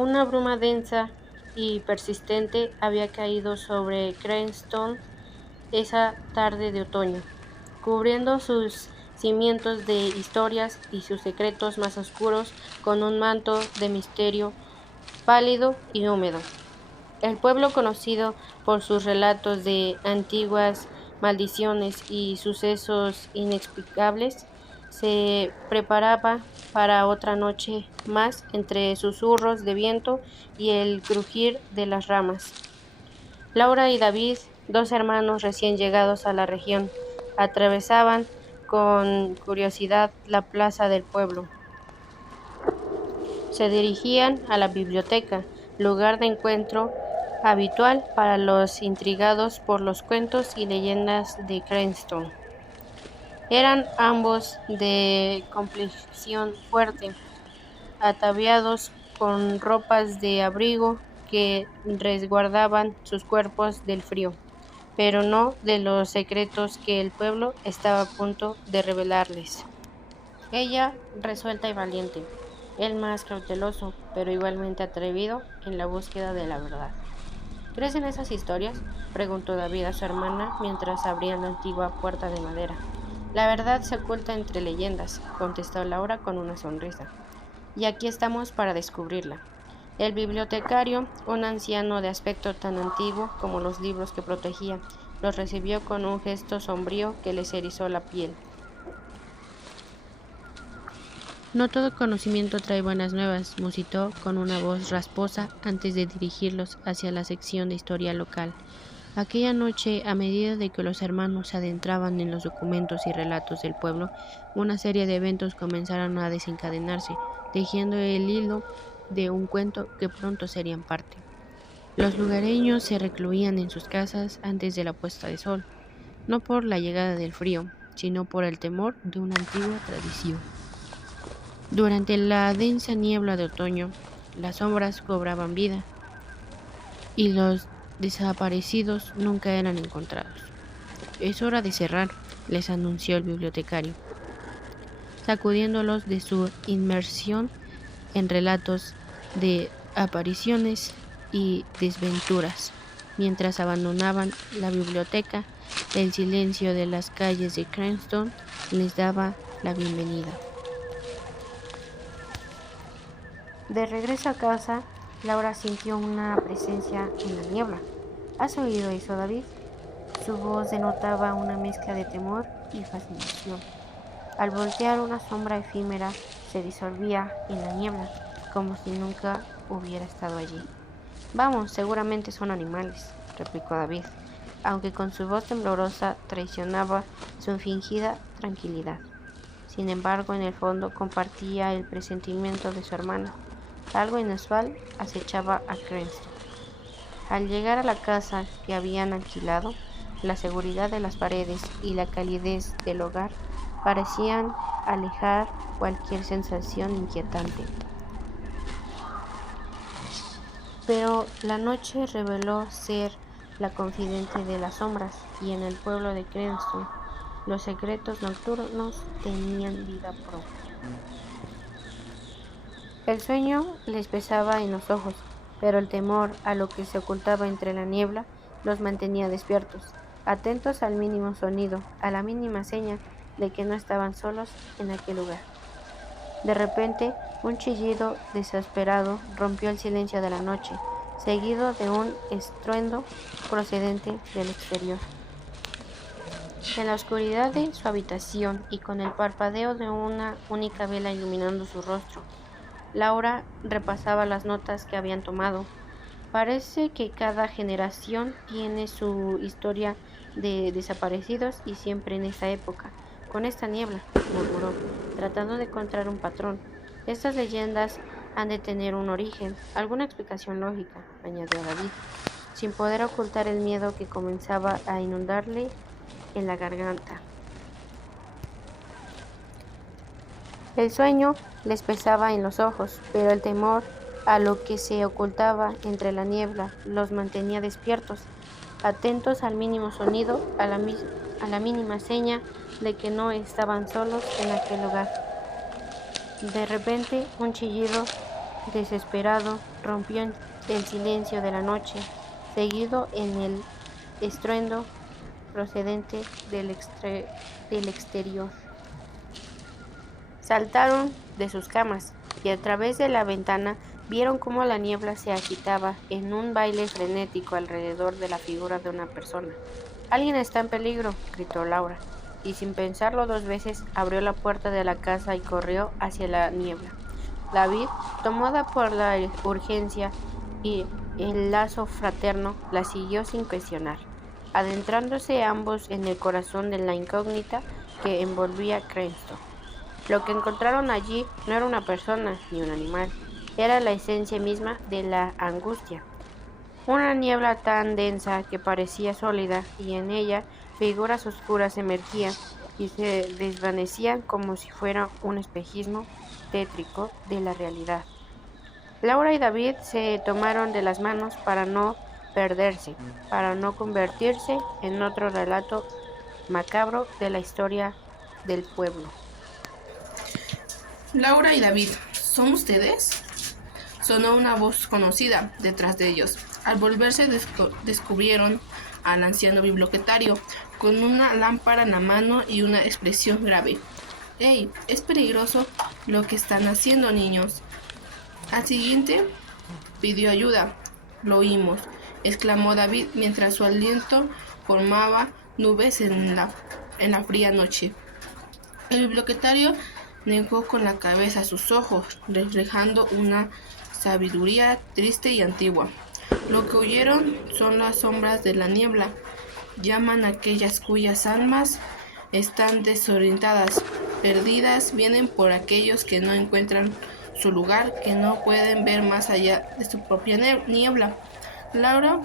Una bruma densa y persistente había caído sobre Cranston esa tarde de otoño, cubriendo sus cimientos de historias y sus secretos más oscuros con un manto de misterio pálido y húmedo. El pueblo, conocido por sus relatos de antiguas maldiciones y sucesos inexplicables, se preparaba para otra noche más entre susurros de viento y el crujir de las ramas. Laura y David, dos hermanos recién llegados a la región, atravesaban con curiosidad la plaza del pueblo. Se dirigían a la biblioteca, lugar de encuentro habitual para los intrigados por los cuentos y leyendas de Cranston. Eran ambos de complexión fuerte, ataviados con ropas de abrigo que resguardaban sus cuerpos del frío, pero no de los secretos que el pueblo estaba a punto de revelarles. Ella, resuelta y valiente; él, más cauteloso, pero igualmente atrevido en la búsqueda de la verdad. ¿Crees en esas historias?, preguntó David a su hermana mientras abrían la antigua puerta de madera. La verdad se oculta entre leyendas, contestó Laura con una sonrisa, y aquí estamos para descubrirla. El bibliotecario, un anciano de aspecto tan antiguo como los libros que protegía, los recibió con un gesto sombrío que les erizó la piel. No todo conocimiento trae buenas nuevas, musitó con una voz rasposa antes de dirigirlos hacia la sección de historia local. Aquella noche, a medida de que los hermanos se adentraban en los documentos y relatos del pueblo, una serie de eventos comenzaron a desencadenarse, tejiendo el hilo de un cuento que pronto serían parte. Los lugareños se recluían en sus casas antes de la puesta de sol, no por la llegada del frío, sino por el temor de una antigua tradición. Durante la densa niebla de otoño, las sombras cobraban vida y los desaparecidos nunca eran encontrados. Es hora de cerrar, les anunció el bibliotecario, sacudiéndolos de su inmersión en relatos de apariciones y desventuras. Mientras abandonaban la biblioteca, el silencio de las calles de Cranston les daba la bienvenida. De regreso a casa, Laura sintió una presencia en la niebla. ¿Has oído eso, David? Su voz denotaba una mezcla de temor y fascinación. Al voltear, una sombra efímera se disolvía en la niebla, como si nunca hubiera estado allí. Vamos, seguramente son animales, replicó David, aunque con su voz temblorosa traicionaba su fingida tranquilidad. Sin embargo, en el fondo compartía el presentimiento de su hermana. Algo inusual acechaba a Cranston. Al llegar a la casa que habían alquilado, la seguridad de las paredes y la calidez del hogar parecían alejar cualquier sensación inquietante. Pero la noche reveló ser la confidente de las sombras, y en el pueblo de Cranston los secretos nocturnos tenían vida propia. El sueño les pesaba en los ojos, pero el temor a lo que se ocultaba entre la niebla los mantenía despiertos, atentos al mínimo sonido, a la mínima seña de que no estaban solos en aquel lugar. De repente, un chillido desesperado rompió el silencio de la noche, seguido de un estruendo procedente del exterior. En la oscuridad de su habitación y con el parpadeo de una única vela iluminando su rostro, Laura repasaba las notas que habían tomado. Parece que cada generación tiene su historia de desaparecidos, y siempre en esa época, con esta niebla, murmuró, tratando de encontrar un patrón. Estas leyendas han de tener un origen, alguna explicación lógica, añadió David, sin poder ocultar el miedo que comenzaba a inundarle en la garganta. El sueño les pesaba en los ojos, pero el temor a lo que se ocultaba entre la niebla los mantenía despiertos, atentos al mínimo sonido, a la mínima seña de que no estaban solos en aquel lugar. De repente, un chillido desesperado rompió el silencio de la noche, seguido en el estruendo procedente del exterior. Saltaron de sus camas y a través de la ventana vieron cómo la niebla se agitaba en un baile frenético alrededor de la figura de una persona. «Alguien está en peligro», gritó Laura, y sin pensarlo dos veces abrió la puerta de la casa y corrió hacia la niebla. David, tomada por la urgencia y el lazo fraterno, la siguió sin cuestionar, adentrándose ambos en el corazón de la incógnita que envolvía Cranston. Lo que encontraron allí no era una persona ni un animal, era la esencia misma de la angustia. Una niebla tan densa que parecía sólida, y en ella figuras oscuras emergían y se desvanecían como si fuera un espejismo tétrico de la realidad. Laura y David se tomaron de las manos para no perderse, para no convertirse en otro relato macabro de la historia del pueblo. Laura y David, ¿son ustedes? Sonó una voz conocida detrás de ellos. Al volverse descubrieron al anciano bibliotecario con una lámpara en la mano y una expresión grave. «¡Hey! Es peligroso lo que están haciendo, niños». Al siguiente pidió ayuda. «Lo oímos», exclamó David mientras su aliento formaba nubes en la fría noche. El bibliotecario negó con la cabeza, sus ojos reflejando una sabiduría triste y antigua. «Lo que oyeron son las sombras de la niebla. Llaman a aquellas cuyas almas están desorientadas, perdidas. Vienen por aquellos que no encuentran su lugar, que no pueden ver más allá de su propia niebla». Laura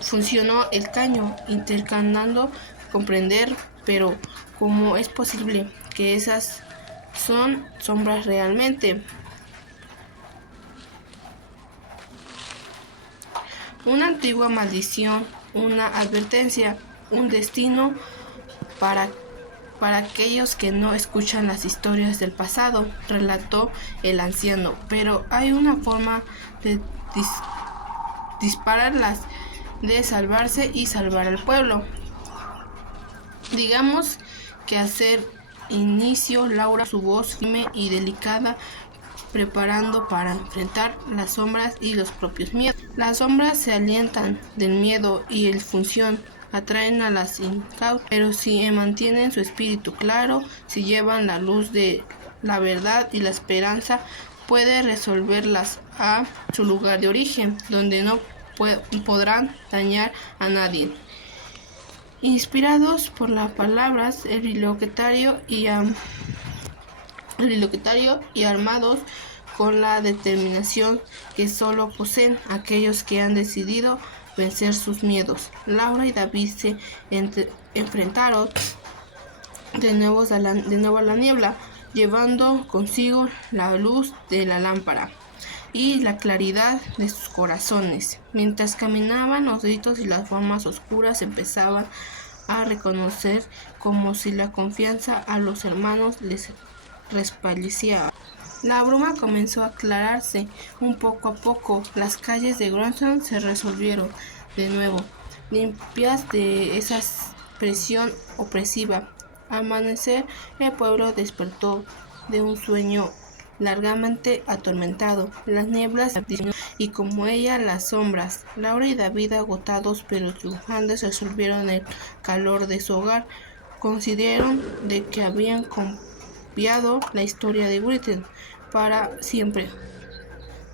funcionó el caño, intentando comprender, pero ¿cómo es posible que esas son sombras realmente? Una antigua maldición, una advertencia, un destino para aquellos que no escuchan las historias del pasado, relató el anciano. Pero hay una forma de dispararlas, de salvarse y salvar al pueblo. Digamos que hacer inicio Laura, su voz firme y delicada, preparando para enfrentar las sombras y los propios miedos. Las sombras se alientan del miedo y el función atraen a las incautas, pero si mantienen su espíritu claro, si llevan la luz de la verdad y la esperanza, puede resolverlas a su lugar de origen, donde no podrán dañar a nadie. Inspirados por las palabras, el bibliotecario y armados con la determinación que solo poseen aquellos que han decidido vencer sus miedos, Laura y David se enfrentaron de nuevo a la niebla, llevando consigo la luz de la lámpara y la claridad de sus corazones. Mientras caminaban, los gritos y las formas oscuras empezaban a reconocer, como si la confianza a los hermanos les respaldeciera. La bruma comenzó a aclararse un poco a poco. Las calles de Cranston se resolvieron de nuevo, limpias de esa presión opresiva. Al amanecer, el pueblo despertó de un sueño largamente atormentado. Las nieblas disminuyeron y como ella las sombras. Laura y David, agotados pero triunfantes, resolvieron el calor de su hogar. Consideraron de que habían cambiado la historia de Britain para siempre.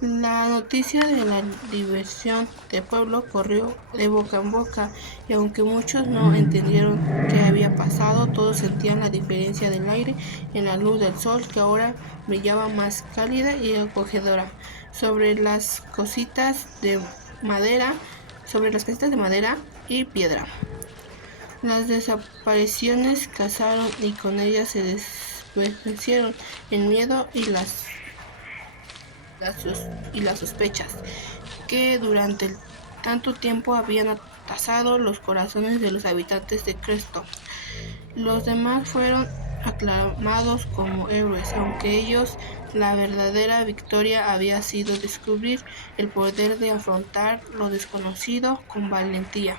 La noticia de la liberación del pueblo corrió de boca en boca, y aunque muchos no entendieron qué había pasado, todos sentían la diferencia del aire en la luz del sol, que ahora brillaba más cálida y acogedora sobre las casitas de madera y piedra. Las desapariciones casaron y con ellas se desvanecieron el miedo y las sospechas que durante tanto tiempo habían atasado los corazones de los habitantes de Cranston. Los demás fueron aclamados como héroes, aunque ellos la verdadera victoria había sido descubrir el poder de afrontar lo desconocido con valentía.